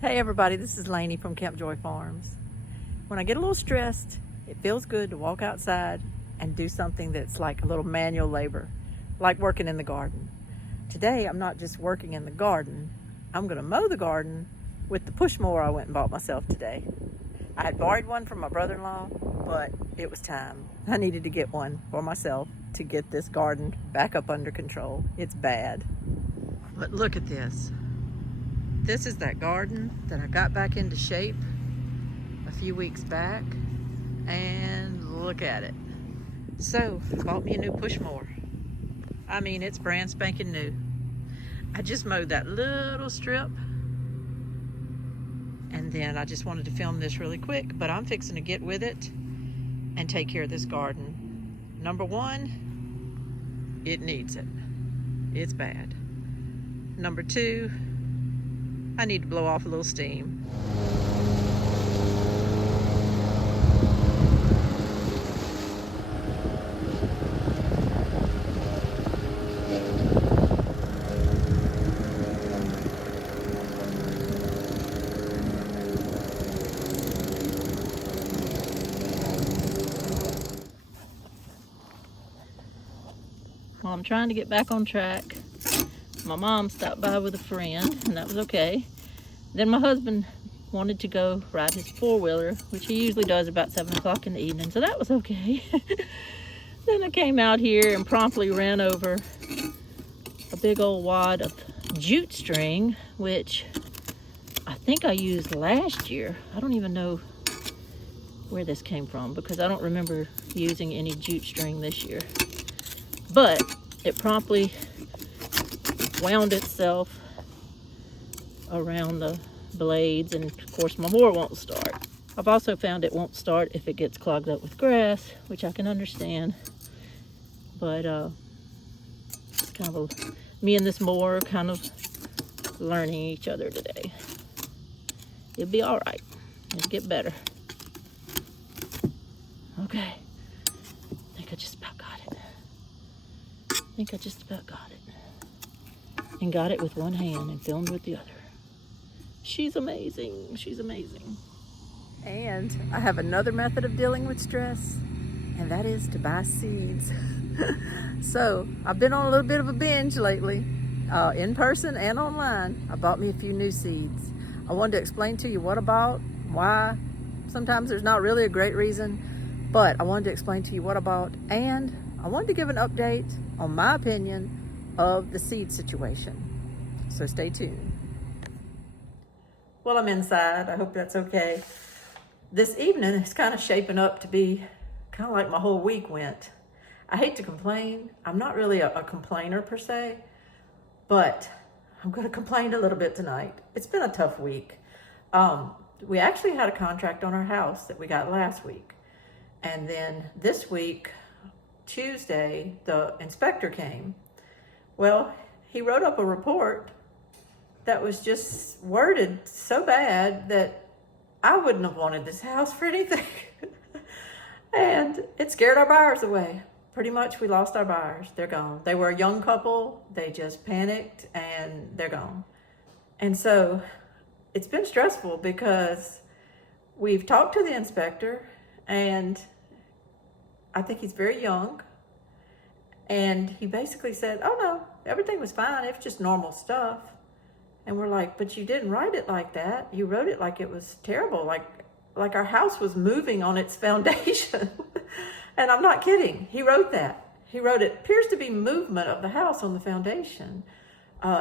Hey everybody, this is Lainey from Camp Joy Farms. When I get a little stressed, it feels good to walk outside and do something that's like a little manual labor, like working in the garden. Today, I'm not just working in the garden, I'm gonna mow the garden with the push mower I went and bought myself today. I had borrowed one from my brother-in-law, but it was time. I needed to get one for myself to get this garden back up under control. It's bad. But look at this. This is that garden that I got back into shape a few weeks back, and look at it. So, I bought me a new push mower. I mean, it's brand spanking new. I just mowed that little strip, and then I just wanted to film this really quick, but I'm fixing to get with it and take care of this garden. Number one, it needs it. It's bad. Number two, I need to blow off a little steam. Well, I'm trying to get back on track. My mom stopped by with a friend, and that was okay. Then my husband wanted to go ride his four-wheeler, which he usually does about 7 o'clock in the evening, so that was okay. Then I came out here and promptly ran over a big old wad of jute string, which I think I used last year. I don't even know where this came from because I don't remember using any jute string this year. But it promptly wound itself around the blades, and of course my mower won't start. I've also found it won't start if it gets clogged up with grass, which I can understand, but it's kind of me and this mower kind of learning each other today. It'll be all right. It'll get better. Okay, I think I just about got it. And got it with one hand and filmed with the other. She's amazing. She's amazing. And I have another method of dealing with stress, and that is to buy seeds. So I've been on a little bit of a binge lately, in person and online. I bought me a few new seeds. I wanted to explain to you what I bought, why. Sometimes there's not really a great reason, but I wanted to explain to you what I bought, and I wanted to give an update on my opinion of the seed situation. So stay tuned. Well, I'm inside. I hope that's okay. This evening is kind of shaping up to be kind of like my whole week went. I hate to complain. I'm not really a complainer per se, but I'm going to complain a little bit tonight. It's been a tough week. We actually had a contract on our house that we got last week. And then this week, Tuesday, the inspector came. Well, he wrote up a report that was just worded so bad that I wouldn't have wanted this house for anything. And it scared our buyers away. Pretty much we lost our buyers. They're gone. They were a young couple. They just panicked and they're gone. And so it's been stressful because we've talked to the inspector, and I think he's very young. And he basically said, oh no, everything was fine. It's just normal stuff. And we're like, but you didn't write it like that. You wrote it like it was terrible, like our house was moving on its foundation. And I'm not kidding. He wrote that. He wrote it appears to be movement of the house on the foundation,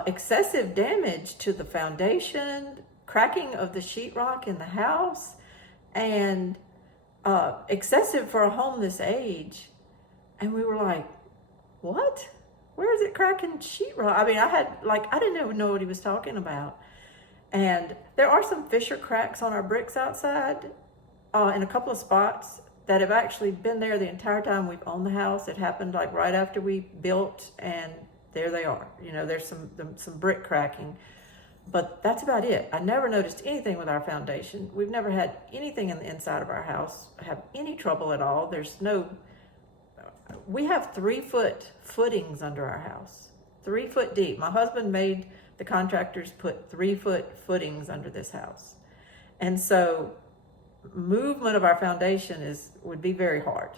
excessive damage to the foundation, cracking of the sheetrock in the house, and excessive for a home this age. And we were like, what? Where is it cracking sheetrock? I mean, I didn't even know what he was talking about. And there are some fissure cracks on our bricks outside in a couple of spots that have actually been there the entire time we've owned the house. It happened like right after we built, and there they are. You know, there's some brick cracking, but that's about it. I never noticed anything with our foundation. We've never had anything in the inside of our house have any trouble at all. We have 3-foot footings under our house, 3 foot deep. My husband made the contractors put 3-foot footings under this house. And so movement of our foundation would be very hard.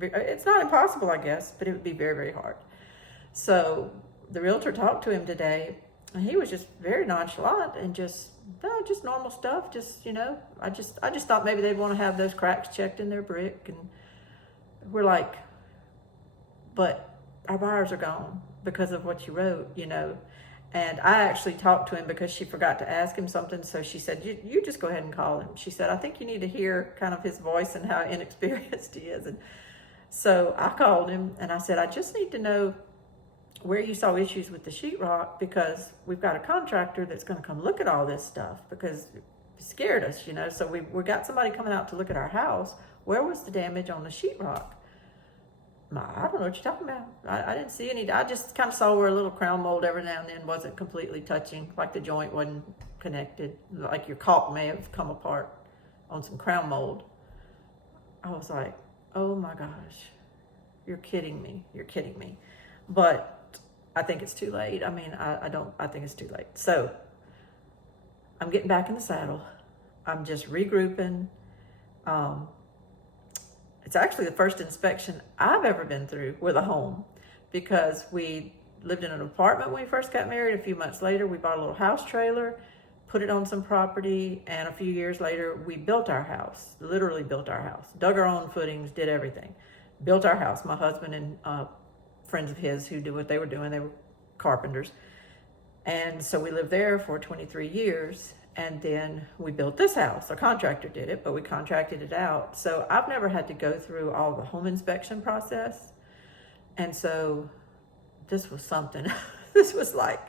It's not impossible, I guess, but it would be very, very hard. So the realtor talked to him today, and he was just very nonchalant and just normal stuff. I just thought maybe they'd want to have those cracks checked in their brick. And we're like, but our buyers are gone because of what you wrote, And I actually talked to him because she forgot to ask him something. So she said, you just go ahead and call him. She said, I think you need to hear kind of his voice and how inexperienced he is. And so I called him and I said, I just need to know where you saw issues with the sheetrock, because we've got a contractor that's going to come look at all this stuff, because it scared us, So we got somebody coming out to look at our house. Where was the damage on the sheetrock? I don't know what you're talking about. I didn't see any. I just kind of saw where a little crown mold every now and then wasn't completely touching, like the joint wasn't connected, like your caulk may have come apart on some crown mold. I was like, oh my gosh, you're kidding me. You're kidding me. But I think it's too late. I mean, I think it's too late. So I'm getting back in the saddle. I'm just regrouping. It's actually the first inspection I've ever been through with a home, because we lived in an apartment when we first got married. A few months later, we bought a little house trailer, put it on some property, and a few years later, we built our house, literally built our house, dug our own footings, did everything, built our house. My husband and friends of his who did what they were doing, they were carpenters. And so we lived there for 23 years. And then we built this house. A contractor did it, but we contracted it out. So I've never had to go through all the home inspection process. And so this was something. This was like,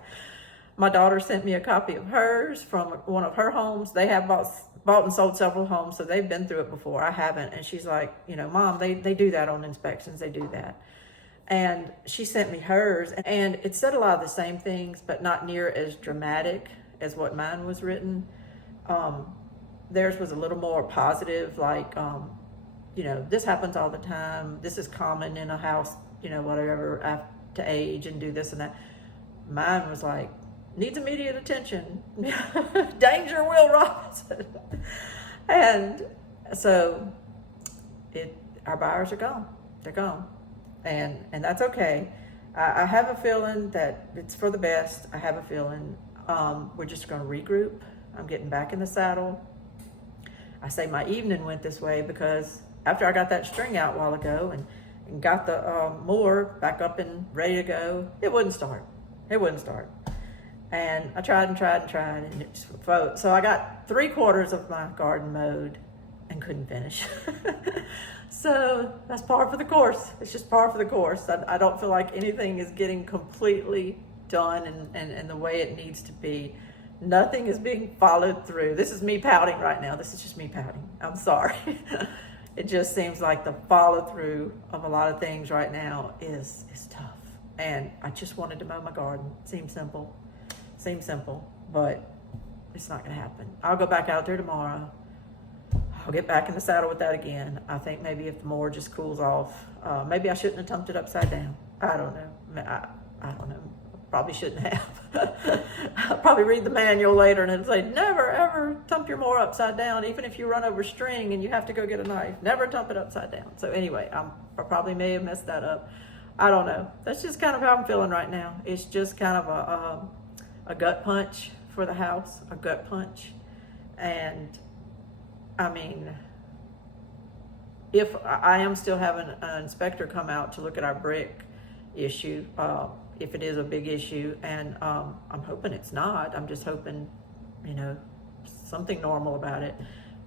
my daughter sent me a copy of hers from one of her homes. They have bought and sold several homes, so they've been through it before. I haven't. And she's like, Mom, they do that on inspections. They do that. And she sent me hers, and it said a lot of the same things, but not near as dramatic as what mine was written. Theirs was a little more positive, like, this happens all the time. This is common in a house, whatever, to age and do this and that. Mine was like, needs immediate attention. Danger, Will Robinson. And so our buyers are gone. They're gone. And that's okay. I have a feeling that it's for the best. I have a feeling we're just going to regroup. I'm getting back in the saddle. I say my evening went this way because after I got that string out a while ago and got the mower back up and ready to go, it wouldn't start. It wouldn't start. And I tried and it just flowed. So I got 3/4 of my garden mowed and couldn't finish. So that's par for the course. It's just par for the course. I don't feel like anything is getting completely done and the way it needs to be. Nothing is being followed through. This is me pouting right now. This is just me pouting. I'm sorry. It just seems like the follow through of a lot of things right now is tough. And I just wanted to mow my garden. Seems simple, but it's not gonna happen. I'll go back out there tomorrow. I'll get back in the saddle with that again. I think maybe if the mower just cools off, maybe I shouldn't have dumped it upside down. I don't know. I don't know. Probably shouldn't have. I'll probably read the manual later and it'll say, never ever dump your mower upside down, even if you run over string and you have to go get a knife. Never dump it upside down. So anyway, I probably may have messed that up. I don't know. That's just kind of how I'm feeling right now. It's just kind of a gut punch for the house, a gut punch. And I mean, if I am still having an inspector come out to look at our brick issue, if it is a big issue, and I'm hoping it's not. I'm just hoping, something normal about it.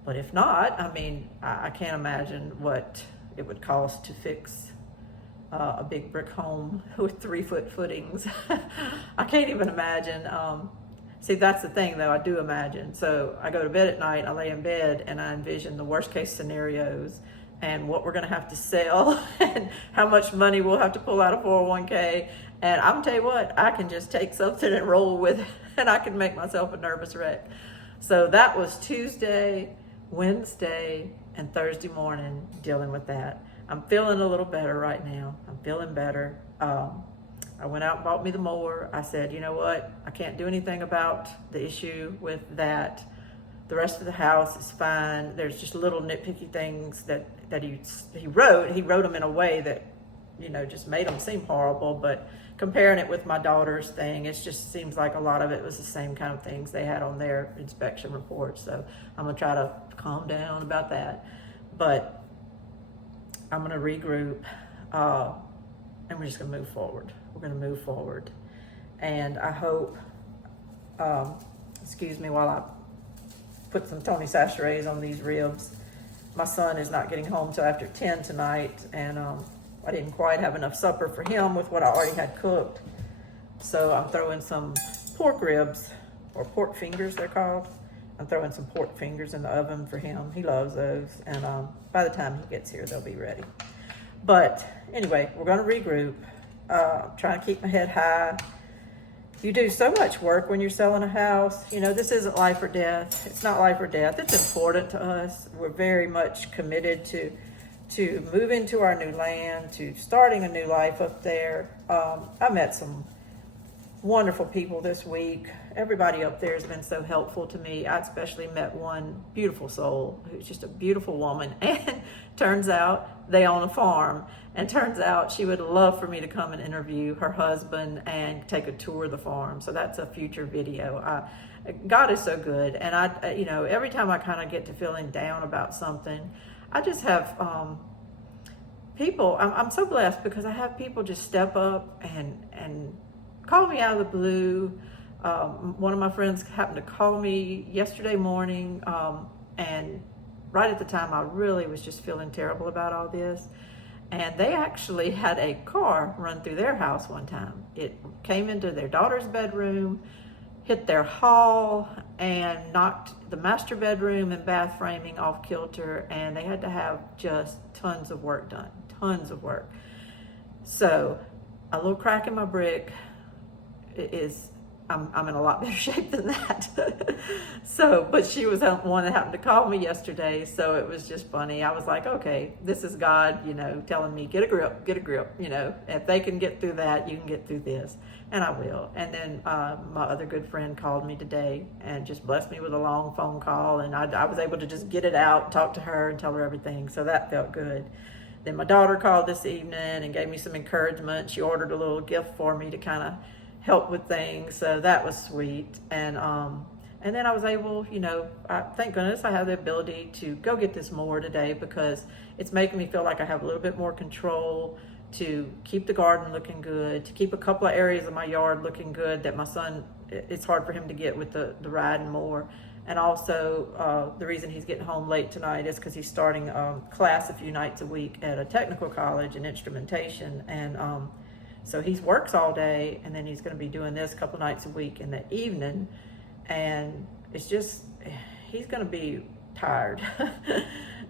But if not, I mean, I can't imagine what it would cost to fix a big brick home with 3-foot footings. I can't even imagine. See, that's the thing, though. I do imagine. So I go to bed at night, I lay in bed, and I envision the worst case scenarios and what we're going to have to sell and how much money we'll have to pull out of 401k. And I'm going to tell you what, I can just take something and roll with it, and I can make myself a nervous wreck. So that was Tuesday, Wednesday, and Thursday morning dealing with that. I'm feeling a little better right now. I'm feeling better. I went out and bought me the mower. I said, you know what? I can't do anything about the issue with that. The rest of the house is fine. There's just little nitpicky things that he wrote. He wrote them in a way that, you know, just made them seem horrible. But comparing it with my daughter's thing, it just seems like a lot of it was the same kind of things they had on their inspection report. So I'm gonna try to calm down about that. But I'm gonna regroup, and we're just gonna move forward. We're gonna move forward. And I hope, excuse me while I put some Tony Chachere's on these ribs. My son is not getting home till after 10 tonight, and I didn't quite have enough supper for him with what I already had cooked. So I'm throwing some pork ribs, or pork fingers they're called. I'm throwing some pork fingers in the oven for him. He loves those, and by the time he gets here, they'll be ready. But anyway, we're gonna regroup. Trying to keep my head high. You do so much work when you're selling a house. You know, this isn't life or death. It's not life or death. It's important to us. We're very much committed to move into our new land, to starting a new life up there. I met some wonderful people this week. Everybody up there has been so helpful to me. I especially met one beautiful soul who's just a beautiful woman, and turns out they own a farm, and turns out she would love for me to come and interview her husband and take a tour of the farm. So that's a future video. God is so good, and I, you know, every time I kind of get to feeling down about something, I just have people. I'm so blessed because I have people just step up and call me out of the blue. One of my friends happened to call me yesterday morning, and right at the time I really was just feeling terrible about all this. And they actually had a car run through their house one time. It came into their daughter's bedroom, hit their hall, and knocked the master bedroom and bath framing off kilter, and they had to have just tons of work done, tons of work. So a little crack in my brick is, I'm in a lot better shape than that. So, but she was the one that happened to call me yesterday, so it was just funny. I was like, okay, this is God, you know, telling me, get a grip, you know, if they can get through that, you can get through this, and I will. And then my other good friend called me today and just blessed me with a long phone call, and I was able to just get it out, talk to her, and tell her everything, so that felt good. Then my daughter called this evening and gave me some encouragement. She ordered a little gift for me to kind of help with things, so that was sweet. And then I was able, you know, thank goodness I have the ability to go get this mower today, because it's making me feel like I have a little bit more control to keep the garden looking good, to keep a couple of areas of my yard looking good that my son, it's hard for him to get with the riding mower. And also the reason he's getting home late tonight is because he's starting class a few nights a week at a technical college in instrumentation, and so he works all day, and then he's going to be doing this a couple nights a week in the evening, and it's just, he's going to be tired.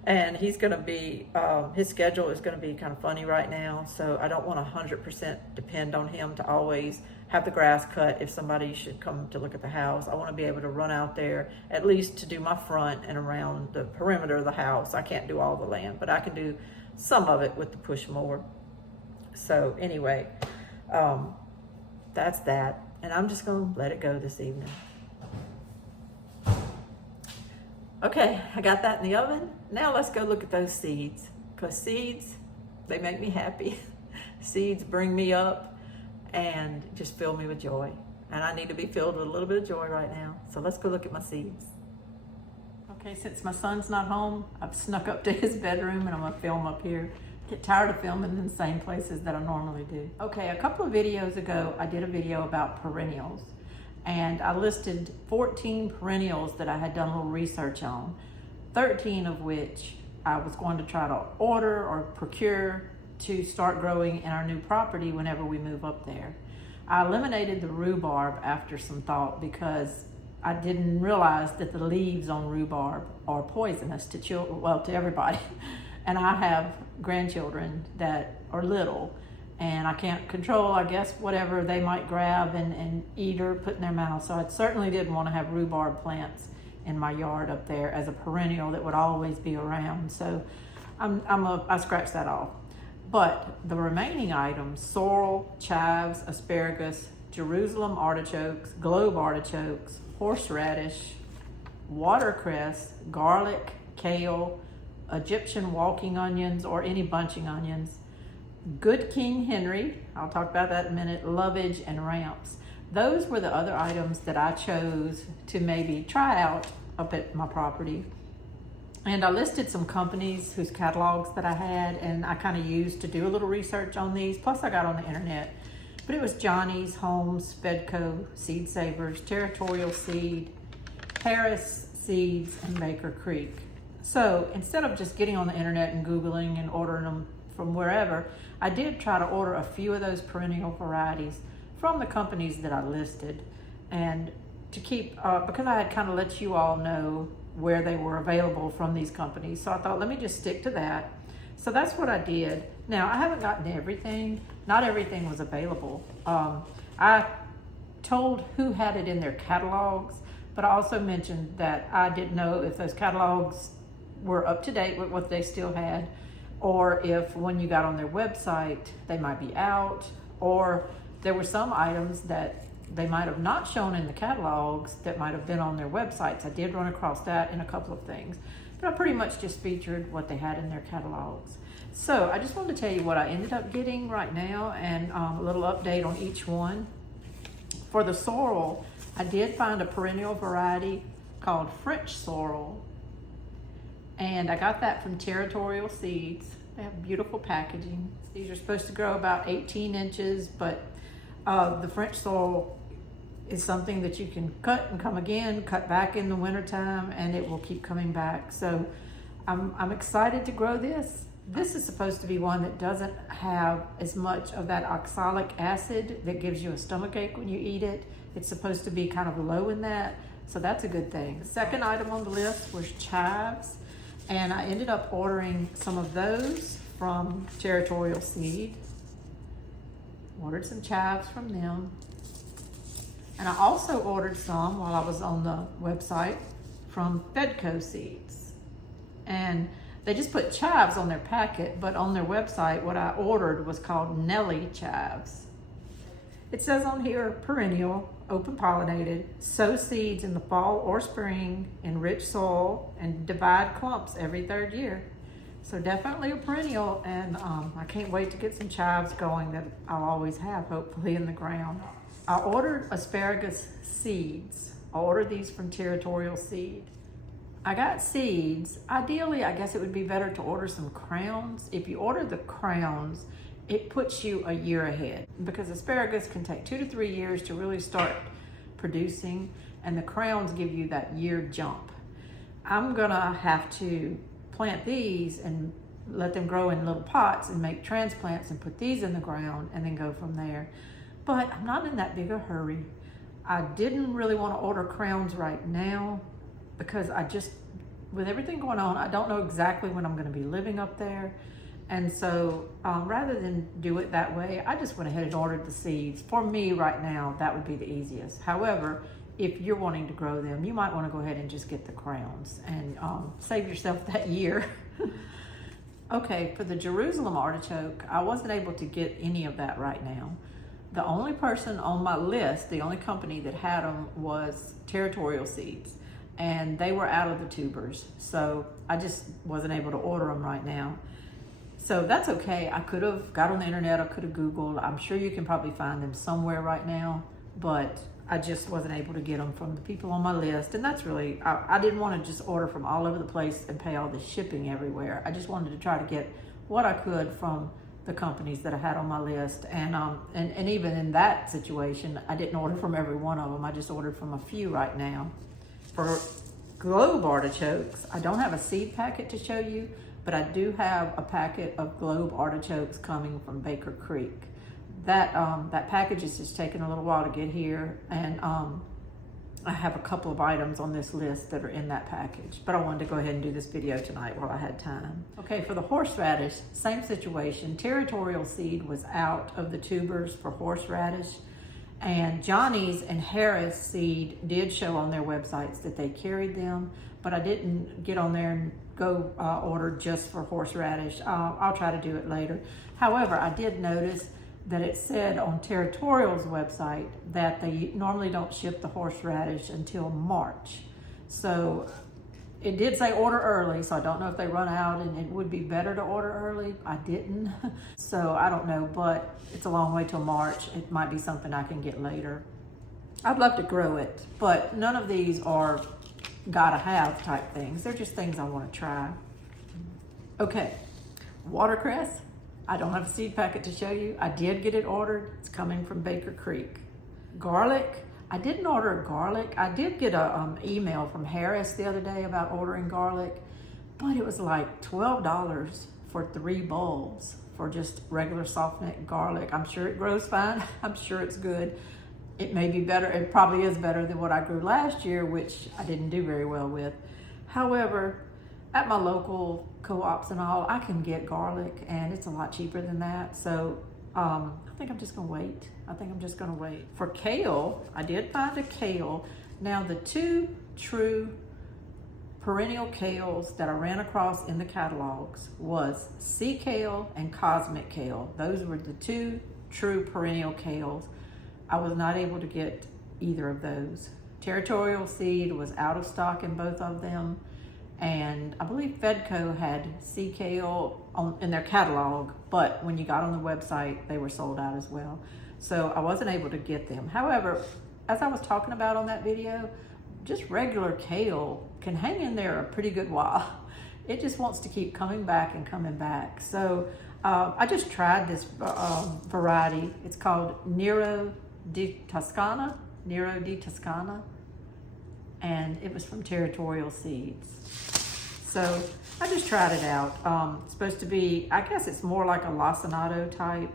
And he's going to be, his schedule is going to be kind of funny right now, so I don't want to 100% depend on him to always have the grass cut if somebody should come to look at the house. I want to be able to run out there at least to do my front and around the perimeter of the house. I can't do all the land, but I can do some of it with the push mower. So anyway, that's that, and I'm just gonna let it go this evening. Okay, I got that in the oven. Now let's go look at those seeds, because seeds, they make me happy. Seeds bring me up and just fill me with joy, and I need to be filled with a little bit of joy right now. So let's go look at my seeds. Okay, since my son's not home, I've snuck up to his bedroom, and I'm gonna film up here. Get tired of filming in the same places that I normally do. Okay, a couple of videos ago, I did a video about perennials, and I listed 14 perennials that I had done a little research on, 13 of which I was going to try to order or procure to start growing in our new property whenever we move up there. I eliminated the rhubarb after some thought, because I didn't realize that the leaves on rhubarb are poisonous to children, well, to everybody. And I have grandchildren that are little, and I can't control, I guess, whatever they might grab and eat or put in their mouth. So I certainly didn't want to have rhubarb plants in my yard up there as a perennial that would always be around. So I scratched that off. But the remaining items, sorrel, chives, asparagus, Jerusalem artichokes, globe artichokes, horseradish, watercress, garlic, kale, Egyptian walking onions or any bunching onions, good King Henry, I'll talk about that in a minute, lovage, and ramps. Those were the other items that I chose to maybe try out up at my property. And I listed some companies whose catalogs that I had and I kind of used to do a little research on these. Plus I got on the internet. But it was Johnny's, Holmes, Fedco, Seed Savers, Territorial Seed, Harris Seeds, and Baker Creek. So instead of just getting on the internet and Googling and ordering them from wherever, I did try to order a few of those perennial varieties from the companies that I listed. And to keep, because I had kind of let you all know where they were available from these companies. So I thought, let me just stick to that. So that's what I did. Now, I haven't gotten everything. Not everything was available. I told who had it in their catalogs, but I also mentioned that I didn't know if those catalogs were up to date with what they still had, or if when you got on their website, they might be out, or there were some items that they might have not shown in the catalogs that might have been on their websites. I did run across that in a couple of things, but I pretty much just featured what they had in their catalogs. So I just wanted to tell you what I ended up getting right now and a little update on each one. For the sorrel, I did find a perennial variety called French sorrel, and I got that from Territorial Seeds. They have beautiful packaging. These are supposed to grow about 18 inches, but the French sorrel is something that you can cut and come again, cut back in the wintertime, and it will keep coming back. So I'm excited to grow this. This is supposed to be one that doesn't have as much of that oxalic acid that gives you a stomachache when you eat it. It's supposed to be kind of low in that, so that's a good thing. The second item on the list was chives, and I ended up ordering some of those from Territorial Seed. Ordered some chives from them. And I also ordered some while I was on the website from Fedco Seeds. And they just put chives on their packet, but on their website, what I ordered was called Nelly chives. It says on here, perennial, open pollinated, sow seeds in the fall or spring in rich soil and divide clumps every third year. So definitely a perennial, and I can't wait to get some chives going that I'll always have, hopefully, in the ground. I ordered asparagus seeds. I ordered these from Territorial Seed. I got seeds. Ideally, I guess it would be better to order some crowns. If you order the crowns, it puts you a year ahead, because asparagus can take 2 to 3 years to really start producing, and the crowns give you that year jump. I'm gonna have to plant these and let them grow in little pots and make transplants and put these in the ground and then go from there. But I'm not in that big a hurry. I didn't really want to order crowns right now because with everything going on, I don't know exactly when I'm going to be living up there. And so rather than do it that way, I just went ahead and ordered the seeds. For me right now, that would be the easiest. However, if you're wanting to grow them, you might want to go ahead and just get the crowns and save yourself that year. Okay, for the Jerusalem artichoke, I wasn't able to get any of that right now. The only person on my list, the only company that had them, was Territorial Seeds, and they were out of the tubers. So I just wasn't able to order them right now. So that's okay. I could have got on the internet, I could have Googled. I'm sure you can probably find them somewhere right now, but I just wasn't able to get them from the people on my list. And that's really, I didn't want to just order from all over the place and pay all the shipping everywhere. I just wanted to try to get what I could from the companies that I had on my list. And even in that situation, I didn't order from every one of them. I just ordered from a few right now. For globe artichokes, I don't have a seed packet to show you, but I do have a packet of globe artichokes coming from Baker Creek. That package is just taking a little while to get here, and I have a couple of items on this list that are in that package, but I wanted to go ahead and do this video tonight while I had time. Okay, for the horseradish, same situation. Territorial Seed was out of the tubers for horseradish, And Johnny's and Harris Seed did show on their websites that they carried them, but I didn't get on there and go order just for horseradish. I'll try to do it later. However, I did notice that it said on Territorial's website that they normally don't ship the horseradish until March. So it did say order early, so I don't know if they run out, and it would be better to order early. I didn't, so I don't know, but it's a long way till March. It might be something I can get later. I'd love to grow it, but none of these are gotta have type things. They're just things I want to try. Okay, watercress. I don't have a seed packet to show you. I did get it ordered. It's coming from Baker Creek. Garlic. I didn't order garlic. I did get a email from Harris the other day about ordering garlic, but it was like $12 for 3 bulbs for just regular soft neck garlic. I'm sure it grows fine. I'm sure it's good. It may be better. It probably is better than what I grew last year, which I didn't do very well with. However, at my local co-ops and all, I can get garlic, and it's a lot cheaper than that. So I think I'm just gonna wait. For kale, I did find a kale. Now the 2 true perennial kales that I ran across in the catalogs was sea kale and cosmic kale. Those were the 2 true perennial kales. I was not able to get either of those. Territorial Seed was out of stock in both of them. And I believe Fedco had sea kale in their catalog, but when you got on the website, they were sold out as well. So I wasn't able to get them. However, as I was talking about on that video, just regular kale can hang in there a pretty good while. It just wants to keep coming back and coming back. So I just tried this variety. It's called Nero di Toscana, and it was from Territorial Seeds. So I just tried it out. It's supposed to be, I guess it's more like a lacinato type.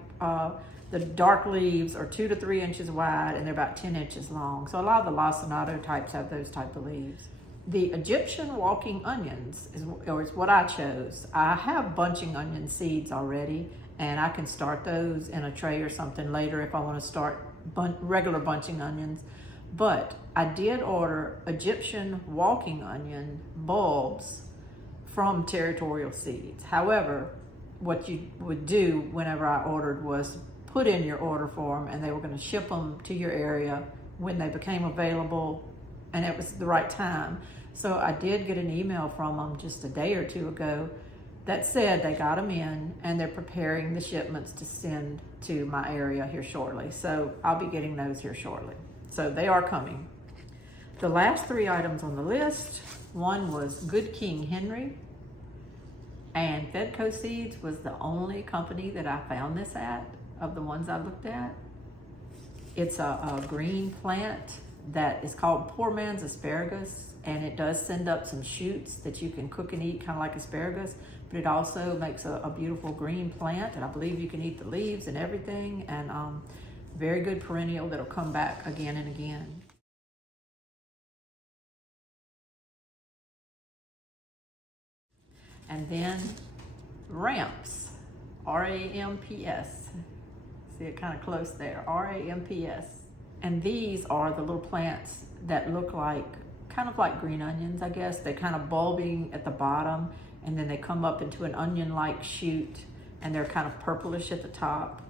The dark leaves are 2 to 3 inches wide, and they're about 10 inches long. So a lot of the lacinato types have those type of leaves. The Egyptian walking onions is what I chose. I have bunching onion seeds already, and I can start those in a tray or something later if I want to start regular bunching onions. But I did order Egyptian walking onion bulbs from Territorial Seeds. However, what you would do whenever I ordered was put in your order form, and they were going to ship them to your area when they became available and it was the right time. So I did get an email from them just a day or 2 ago that said they got them in and they're preparing the shipments to send to my area here shortly. So I'll be getting those here shortly. So they are coming. The last 3 items on the list, one was Good King Henry, and Fedco Seeds was the only company that I found this at, of the ones I looked at. It's a green plant that is called poor man's asparagus, and it does send up some shoots that you can cook and eat, kind of like asparagus, but it also makes a beautiful green plant, and I believe you can eat the leaves and everything, and very good perennial that'll come back again and again. And then ramps, R-A-M-P-S. See it kind of close there, R-A-M-P-S. And these are the little plants that look like, kind of like green onions, I guess. They're kind of bulbing at the bottom, and then they come up into an onion-like shoot, and they're kind of purplish at the top.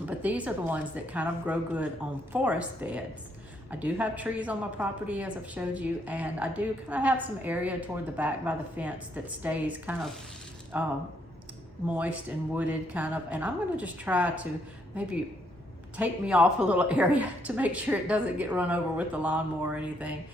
But these are the ones that kind of grow good on forest beds. I do have trees on my property, as I've showed you, and I do kind of have some area toward the back by the fence that stays kind of moist and wooded kind of, and I'm going to just try to maybe take me off a little area to make sure it doesn't get run over with the lawnmower or anything.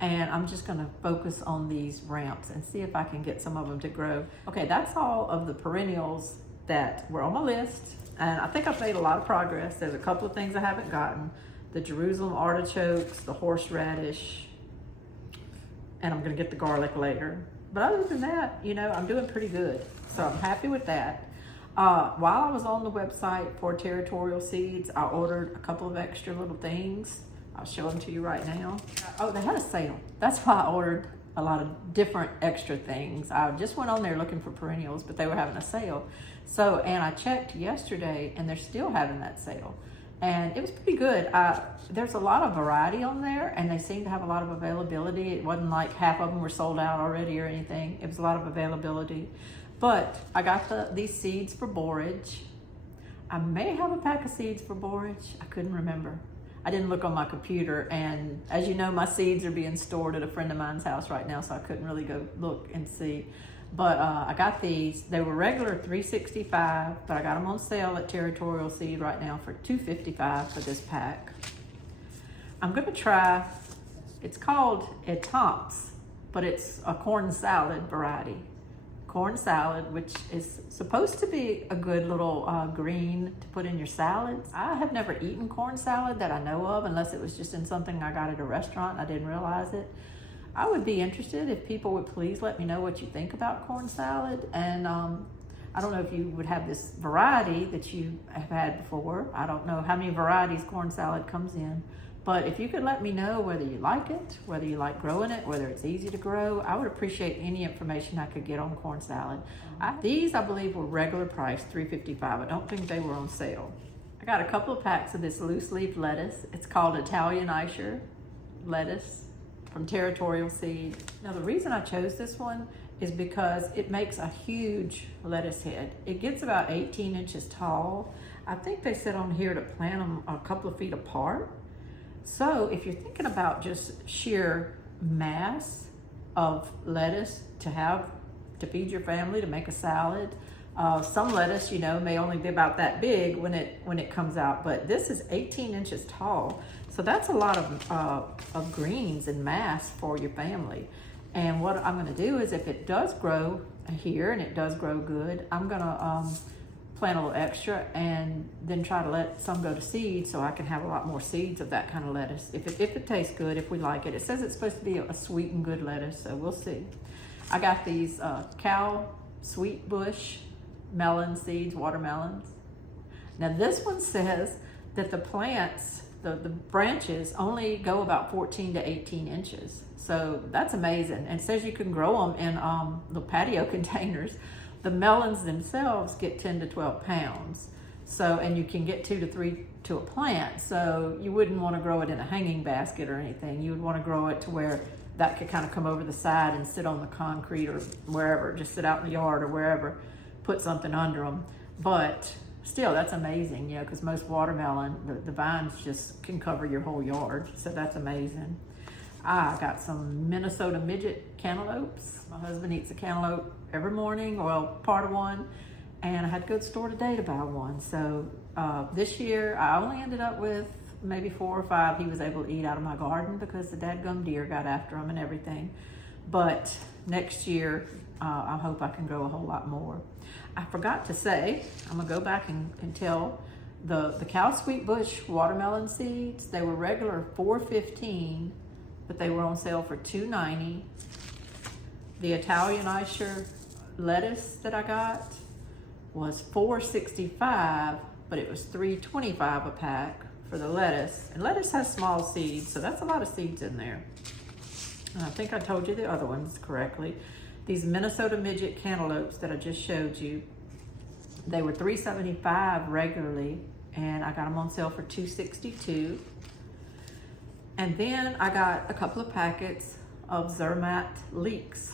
And I'm just going to focus on these ramps and see if I can get some of them to grow. Okay, that's all of the perennials that were on my list, and I think I've made a lot of progress. There's a couple of things I haven't gotten. The Jerusalem artichokes, the horseradish, and I'm going to get the garlic later. But other than that, you know, I'm doing pretty good. So I'm happy with that. While I was on the website for Territorial Seeds, I ordered a couple of extra little things. I'll show them to you right now. Oh, they had a sale. That's why I ordered a lot of different extra things. I just went on there looking for perennials, but they were having a sale. So, and I checked yesterday, and they're still having that sale. and it was pretty good. There's a lot of variety on there, and they seem to have a lot of availability. It wasn't like half of them were sold out already or anything. It was a lot of availability. But I got these seeds for borage. I may have a pack of seeds for borage. I couldn't remember. I didn't look on my computer, and as you know, my seeds are being stored at a friend of mine's house right now, so I couldn't really go look and see. But I got these. They were regular $3.65, but I got them on sale at Territorial Seed right now for $2.55 for this pack. I'm gonna try, it's called étampes, but it's a corn salad variety. Corn salad, which is supposed to be a good little green to put in your salads. I have never eaten corn salad that I know of, unless it was just in something I got at a restaurant and I didn't realize it. I would be interested if people would please let me know what you think about corn salad. And I don't know if you would have this variety that you have had before. I don't know how many varieties corn salad comes in. But if you could let me know whether you like it, whether you like growing it, whether it's easy to grow, I would appreciate any information I could get on corn salad. These, I believe, were regular price, $3.55. I don't think they were on sale. I got a couple of packs of this loose leaf lettuce. It's called Italian Ayrshire lettuce from Territorial Seed. Now, the reason I chose this one is because it makes a huge lettuce head. It gets about 18 inches tall. I think they said on here to plant them a couple of feet apart. So if you're thinking about just sheer mass of lettuce to feed your family, to make a salad, some lettuce, you know, may only be about that big when it comes out, but this is 18 inches tall. So that's a lot of greens and mass for your family. And what I'm gonna do is, if it does grow here and it does grow good, I'm gonna plant a little extra and then try to let some go to seed so I can have a lot more seeds of that kind of lettuce. If it tastes good, if we like it. It says it's supposed to be a sweet and good lettuce, so we'll see. I got these cow sweet bush melon seeds, watermelons. Now this one says that the plants, the branches only go about 14 to 18 inches. So that's amazing. And it says you can grow them in the patio containers. The melons themselves get 10 to 12 pounds. So, and you can get 2 to 3 to a plant. So you wouldn't want to grow it in a hanging basket or anything. You would want to grow it to where that could kind of come over the side and sit on the concrete or wherever, just sit out in the yard or wherever, put something under them. But still, that's amazing, you know, because most watermelon, the vines just can cover your whole yard. So that's amazing. I got some Minnesota midget cantaloupes. My husband eats a cantaloupe every morning, well, part of one, and I had to go to the store today to buy one. So this year, I only ended up with maybe 4 or 5 he was able to eat out of my garden because the dadgum deer got after him and everything. But next year, I hope I can grow a whole lot more. I forgot to say, I'm gonna go back and tell the cow sweet bush watermelon seeds, they were regular $4.15, but they were on sale for $2.90. The Italian Ayrshire lettuce that I got was $4.65, but it was $3.25 a pack for the lettuce. And lettuce has small seeds, so that's a lot of seeds in there. And I think I told you the other ones correctly. These Minnesota midget cantaloupes that I just showed you, they were $3.75 regularly, and I got them on sale for $2.62. And then I got a couple of packets of Zermatt leeks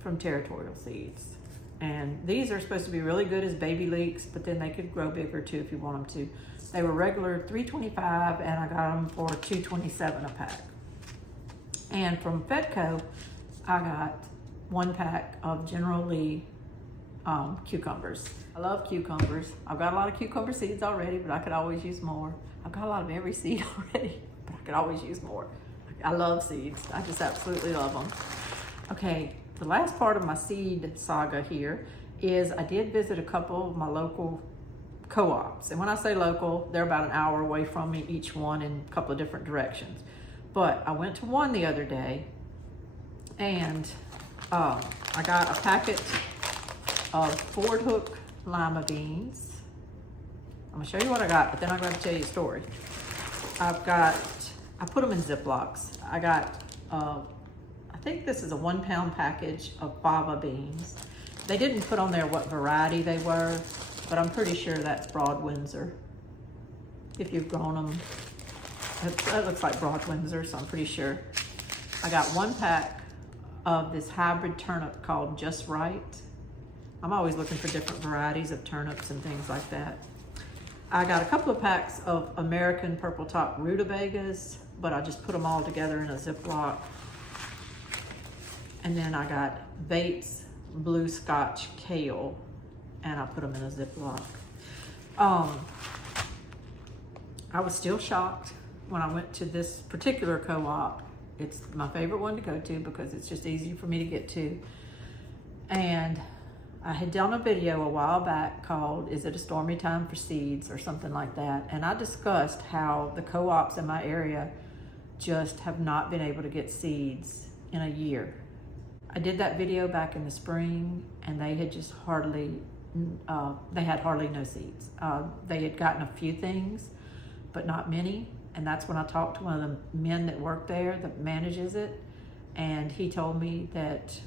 from Territorial Seeds. And these are supposed to be really good as baby leeks, but then they could grow bigger too if you want them to. They were regular $3.25, and I got them for $2.27 a pack. And from Fedco, I got 1 pack of General Lee cucumbers. I love cucumbers. I've got a lot of cucumber seeds already, but I could always use more. I've got a lot of every seed already, but I could always use more. I love seeds. I just absolutely love them. Okay, the last part of my seed saga here is I did visit a couple of my local co-ops. And when I say local, they're about an hour away from me, each one in a couple of different directions. But I went to one the other day, and I got a packet of Ford Hook lima beans. I'm gonna show you what I got, but then I'm gonna tell you a story. I put them in Ziplocs. I got, I think this is a 1 pound package of fava beans. They didn't put on there what variety they were, but I'm pretty sure that's Broad Windsor. if you've grown them. That looks like Broadwindsor, so I'm pretty sure. I got 1 pack of this hybrid turnip called Just Right. I'm always looking for different varieties of turnips and things like that. I got a couple of packs of American purple top rutabagas, but I just put them all together in a Ziploc. And then I got Bates blue Scotch kale, and I put them in a Ziploc. I was still shocked when I went to this particular co-op. It's my favorite one to go to because it's just easy for me to get to. And I had done a video a while back called, "Is it a stormy time for seeds?" or something like that. And I discussed how the co-ops in my area just have not been able to get seeds in a year. I did that video back in the spring, and they had just hardly no seeds. They had gotten a few things, but not many. And that's when I talked to one of the men that worked there that manages it. And he told me that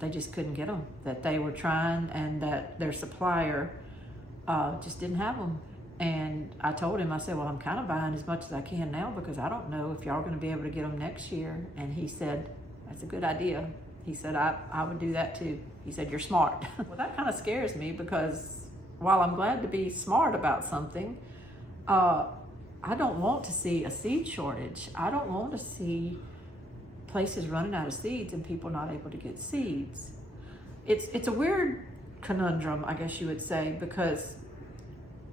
they just couldn't get them, that they were trying and that their supplier just didn't have them. And I told him, I said, well, I'm kind of buying as much as I can now because I don't know if y'all are going to be able to get them next year. And he said, that's a good idea. He said, I would do that too. He said, you're smart. Well, that kind of scares me because while I'm glad to be smart about something, I don't want to see a seed shortage. I don't want to see places running out of seeds and people not able to get seeds. It's a weird conundrum, I guess you would say, because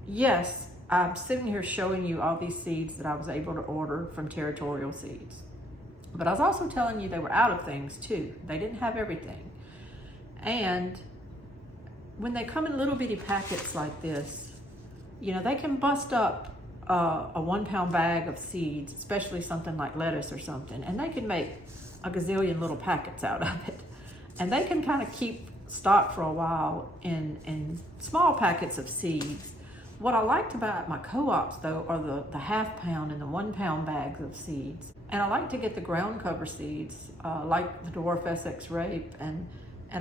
yes, I'm sitting here showing you all these seeds that I was able to order from Territorial Seeds. But I was also telling you they were out of things too. They didn't have everything. And when they come in little bitty packets like this, you know, they can bust up a 1 pound bag of seeds, especially something like lettuce or something, and they can make a gazillion little packets out of it. And they can kind of keep stock for a while in small packets of seeds. What I liked about my co-ops though are the 1/2 pound and the 1 pound bags of seeds. And I like to get the ground cover seeds, like the Dwarf Essex Rape and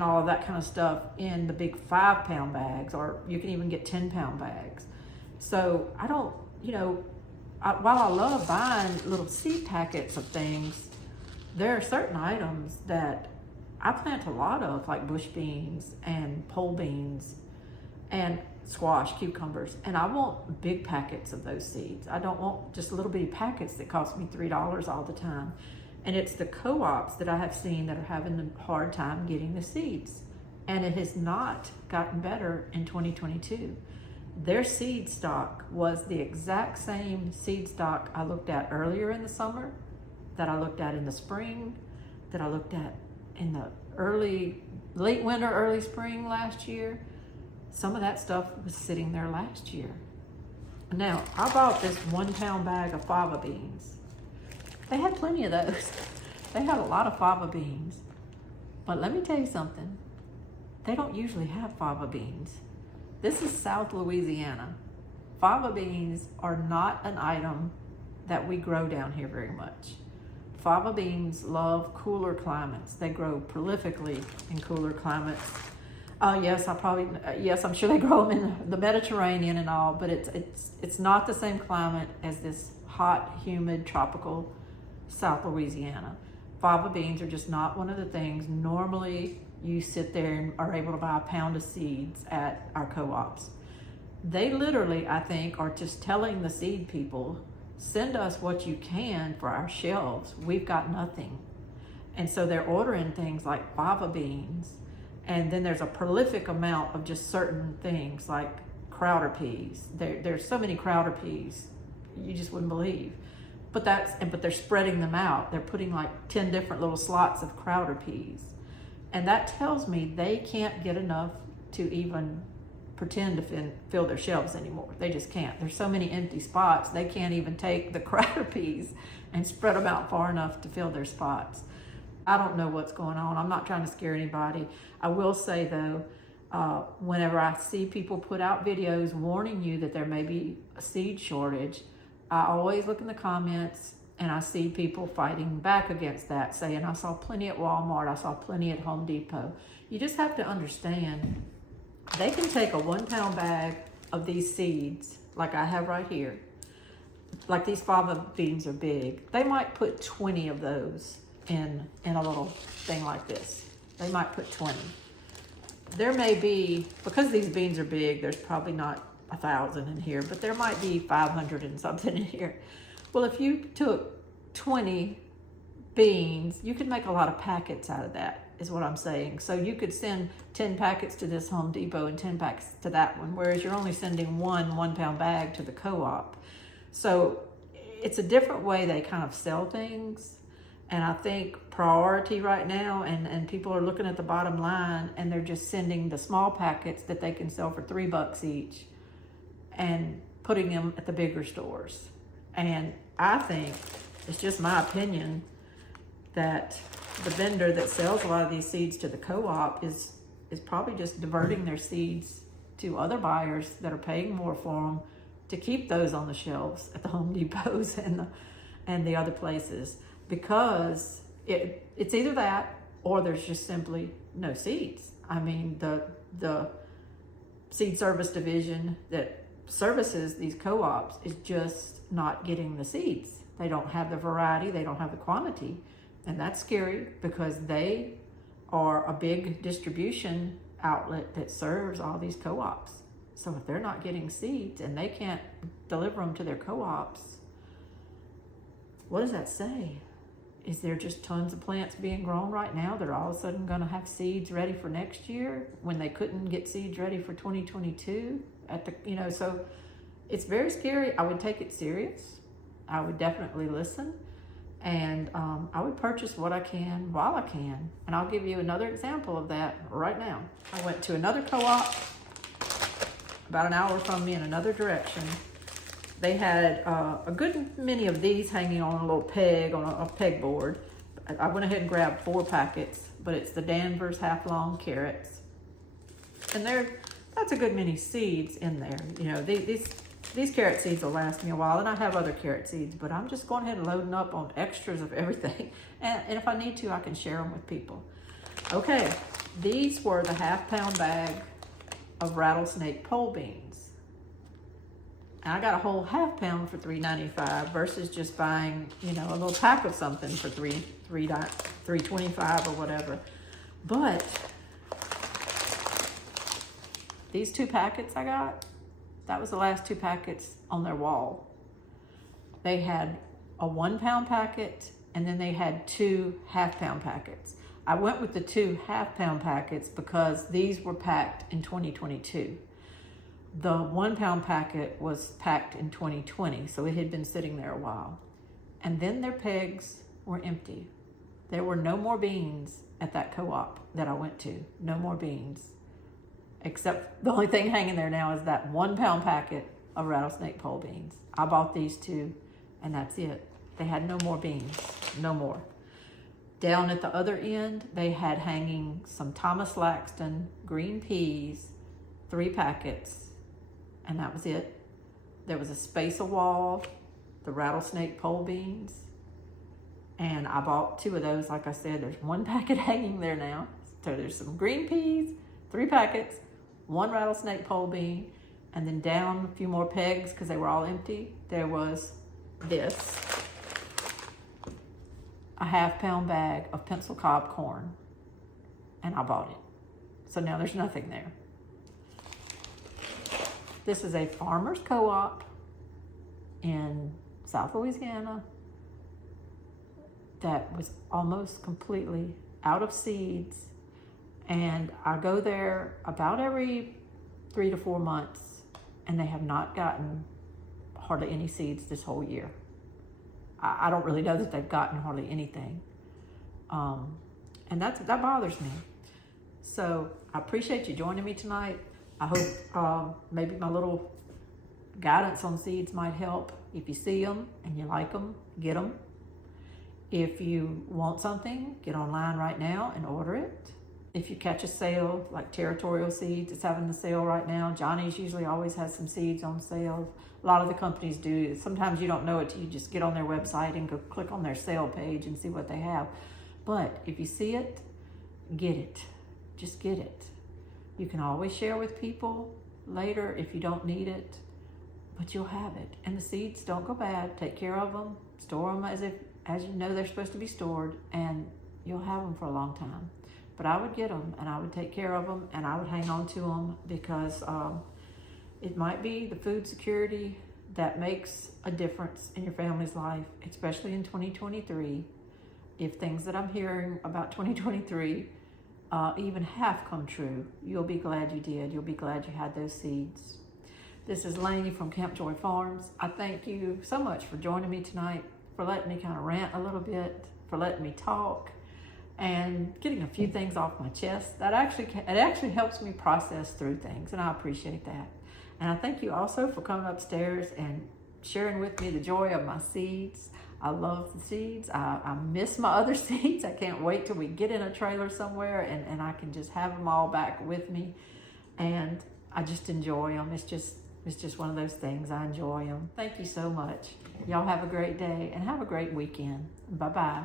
all of that kind of stuff in the big 5 pound bags, or you can even get 10 pound bags. So I don't, you know, while I love buying little seed packets of things, there are certain items that I plant a lot of, like bush beans and pole beans and squash, cucumbers, and I want big packets of those seeds. I don't want just little bitty packets that cost me $3 all the time. And it's the co-ops that I have seen that are having a hard time getting the seeds. And it has not gotten better in 2022. Their seed stock was the exact same seed stock I looked at earlier in the summer, that I looked at in the spring, that I looked at in the late winter, early spring last year. Some of that stuff was sitting there last year. Now, I bought this 1 pound bag of fava beans. They had plenty of those. They had a lot of fava beans. But let me tell you something. They don't usually have fava beans. This is South Louisiana. Fava beans are not an item that we grow down here very much. Fava beans love cooler climates. They grow prolifically in cooler climates. Yes, I'm sure they grow them in the Mediterranean and all, but it's not the same climate as this hot, humid, tropical South Louisiana. Fava beans are just not one of the things. Normally, you sit there and are able to buy a pound of seeds at our co-ops. They literally, I think, are just telling the seed people, send us what you can for our shelves. We've got nothing. And so they're ordering things like fava beans. And then there's a prolific amount of just certain things like Crowder peas. There's so many Crowder peas, you just wouldn't believe. But they're spreading them out. They're putting like 10 different little slots of Crowder peas. And that tells me they can't get enough to even pretend to fill their shelves anymore. They just can't. There's so many empty spots, they can't even take the Crowder peas and spread them out far enough to fill their spots. I don't know what's going on. I'm not trying to scare anybody. I will say though, whenever I see people put out videos warning you that there may be a seed shortage, I always look in the comments and I see people fighting back against that, saying, I saw plenty at Walmart, I saw plenty at Home Depot. You just have to understand, they can take a 1 pound bag of these seeds, like I have right here, like these fava beans are big. They might put 20 of those in a little thing like this. They might put 20. There may be, because these beans are big, there's probably not 1,000 in here, but there might be 500 and something in here. Well, if you took 20 beans, you could make a lot of packets out of that, is what I'm saying. So you could send 10 packets to this Home Depot and 10 packets to that one, whereas you're only sending one 1-pound bag to the co-op. So it's a different way they kind of sell things. And I think priority right now, and people are looking at the bottom line, and they're just sending the small packets that they can sell for $3 each and putting them at the bigger stores. And I think, it's just my opinion, that the vendor that sells a lot of these seeds to the co-op is probably just diverting their seeds to other buyers that are paying more for them to keep those on the shelves at the Home Depots and the other places. Because it's either that or there's just simply no seeds. I mean, the seed service division that services these co-ops is just not getting the seeds. They don't have the variety, they don't have the quantity. And that's scary because they are a big distribution outlet that serves all these co-ops. So if they're not getting seeds and they can't deliver them to their co-ops, what does that say? Is there just tons of plants being grown right now that are all of a sudden going to have seeds ready for next year when they couldn't get seeds ready for 2022? So it's very scary. I would take it serious. I would definitely listen. And I would purchase what I can while I can. And I'll give you another example of that right now. I went to another co-op about an hour from me in another direction. They had a good many of these hanging on a little peg, on a pegboard. I went ahead and grabbed 4 packets, but it's the Danvers half-long carrots. And that's a good many seeds in there. You know, these carrot seeds will last me a while, and I have other carrot seeds, but I'm just going ahead and loading up on extras of everything. And if I need to, I can share them with people. Okay, these were the half-pound bag of rattlesnake pole beans. And I got a whole half-pound for $3.95 versus just buying, a little pack of something for $3.25 or whatever. But these 2 packets I got, that was the last 2 packets on their wall. They had a 1-pound packet, and then they had 2 half-pound packets. I went with the 2 half-pound packets because these were packed in 2022. The 1-pound packet was packed in 2020, so it had been sitting there a while. And then their pegs were empty. There were no more beans at that co-op that I went to. No more beans. Except the only thing hanging there now is that 1-pound packet of rattlesnake pole beans. I bought these 2, and that's it. They had no more beans. No more. Down at the other end, they had hanging some Thomas Laxton green peas, 3 packets. And that was it. There was a space of wall, the rattlesnake pole beans, and I bought 2 of those. Like I said, there's 1 packet hanging there now. So there's some green peas, 3 packets, 1 rattlesnake pole bean, and then down a few more pegs because they were all empty. There was this, a half-pound bag of pencil cob corn, and I bought it. So now there's nothing there. This is a farmer's co-op in South Louisiana that was almost completely out of seeds. And I go there about every 3 to 4 months, and they have not gotten hardly any seeds this whole year. I don't really know that they've gotten hardly anything. And that bothers me. So I appreciate you joining me tonight. I hope maybe my little guidance on seeds might help. If you see them and you like them, get them. If you want something, get online right now and order it. If you catch a sale, like Territorial Seeds, it's having the sale right now. Johnny's usually always has some seeds on sale. A lot of the companies do. Sometimes you don't know it till you just get on their website and go click on their sale page and see what they have. But if you see it, get it. Just get it. You can always share with people later if you don't need it. but you'll have it. And the seeds don't go bad. Take care of them, store them as you know they're supposed to be stored, and you'll have them for a long time. But I would get them, and I would take care of them, and I would hang on to them, because it might be the food security that makes a difference in your family's life, especially in 2023. If things that I'm hearing about 2023 even half come true, you'll be glad you did. You'll be glad you had those seeds. This is Lainey from Camp Joy Farms. I thank you so much for joining me tonight, for letting me kind of rant a little bit, for letting me talk, and getting a few things off my chest. It actually helps me process through things, and I appreciate that. And I thank you also for coming upstairs and sharing with me the joy of my seeds. I love the seeds. I miss my other seeds. I can't wait till we get in a trailer somewhere and I can just have them all back with me. And I just enjoy them. It's just one of those things. I enjoy them. Thank you so much. Y'all have a great day and have a great weekend. Bye-bye.